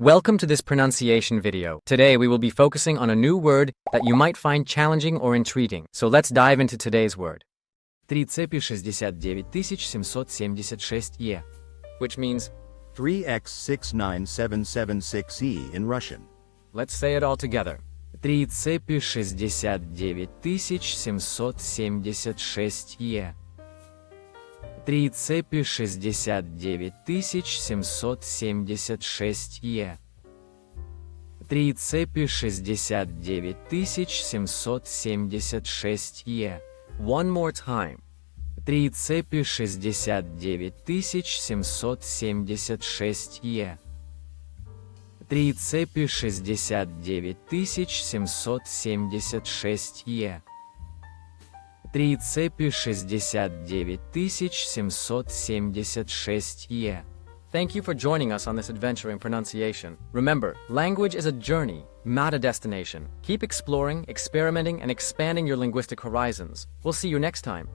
Welcome to this pronunciation video. Today we will be focusing on a new word that you might find challenging or intriguing. So let's dive into today's word. 3x69776e, which means 3x69776e in Russian. let's say it all together. 3x69776e. 3x69776e. 3x69776e. One more time. 3x69776e. 3x69776e. 3x69776e. Thank you for joining us on this adventure in pronunciation. Remember, language is a journey, not a destination. Keep exploring, experimenting, and expanding your linguistic horizons. We'll see you next time.